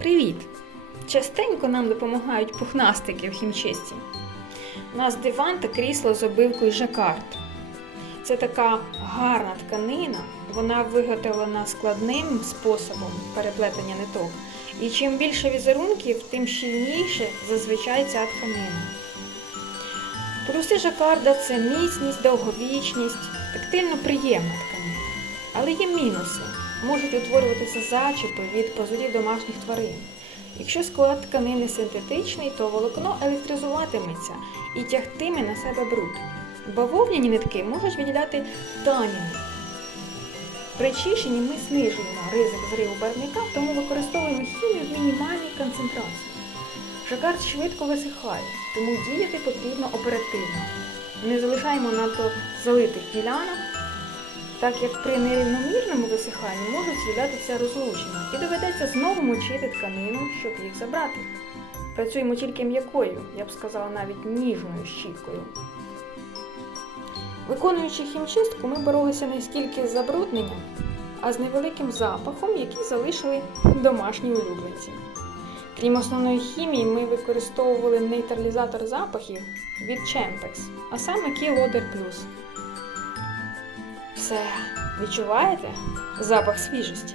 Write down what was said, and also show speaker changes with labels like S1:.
S1: Привіт! Частенько нам допомагають пухнастики в хімчисті. У нас диван та крісло з обивкою жакард. Це така гарна тканина, вона виготовлена складним способом переплетення ниток. І чим більше візерунків, тим щільніше зазвичай ця тканина. Плюси жакарда це міцність, довговічність, тактильно приємна тканина. Але є мінуси. Можуть утворюватися зачіпи від пазурів домашніх тварин. Якщо склад тканини синтетичний, то волокно електризуватиметься і тягтиме на себе бруд. Бавовняні нитки можуть виділяти таніни. При чищенні ми знижуємо ризик зриву барвника, тому використовуємо хімію в мінімальній концентрації. Жакард швидко висихає, тому діяти потрібно оперативно. Не залишаємо надто залитих ділянок, так як при нерівномірному висиханні можуть з'являтися розлучення і доведеться знову мочити тканину, щоб їх забрати. Працюємо тільки м'якою, я б сказала навіть ніжною щіткою. Виконуючи хімчистку, ми боролися не стільки з забрудненням, а з невеликим запахом, який залишили домашні улюбленці. Крім основної хімії, ми використовували нейтралізатор запахів від Chempex, а саме Keyloader Plus. Все, відчуваєте запах свіжості?